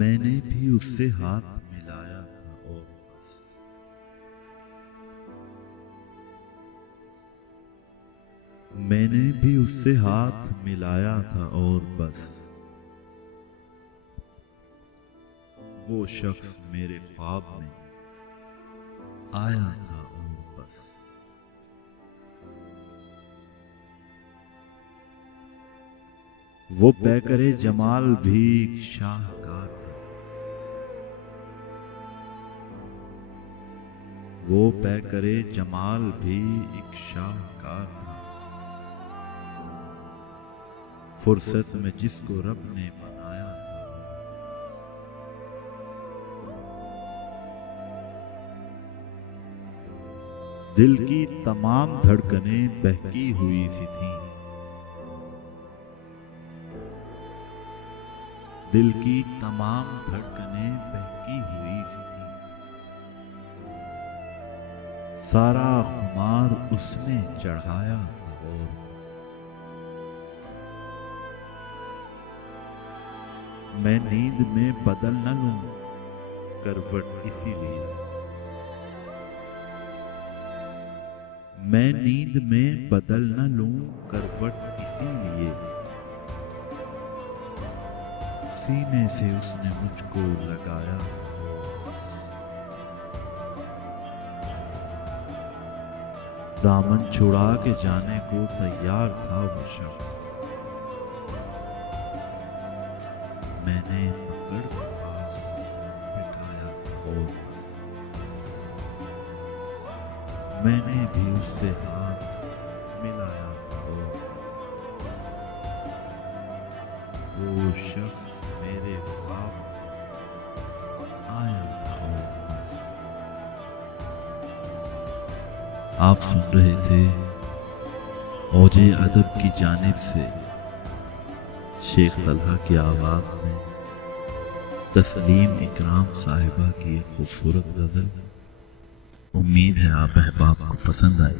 मैंने भी उससे हाथ मिलाया था और बस। मैंने भी उससे हाथ मिलाया था और बस। वो शख्स मेरे ख्वाब में आया था और बस। वो पैकरे जमाल भी एक शाहकार था। वो पैकरे जमाल भी एक शाहकार था। फुर्सत में जिसको रब ने बनाया था। दिल की तमाम धड़कनें बहकी हुई सी थीं। दिल की तमाम धड़कनें बहकी हुई सी थीं। सारा खुमार उसने चढ़ाया था और मैं नींद में बदल न लूं करवट इसीलिए। मैं नींद में बदल न लूं करवट इसीलिए। सीने से उसने मुझको लगाया था। दामन छुड़ा के जाने को तैयार था वो शख्स। मैंने पकड़ के पास बिठाया और बस। मैंने भी उससे हाथ मिलाया और बस। वो शख्स मेरे ख्वाब में आया था और बस। आप सुन रहे थे औजे अदब की जानिब से शेख तलहा की आवाज में तस्लीम इकराम साहिबा की एक खूबसूरत गजल। उम्मीद है आप अहबाब को पसंद आई।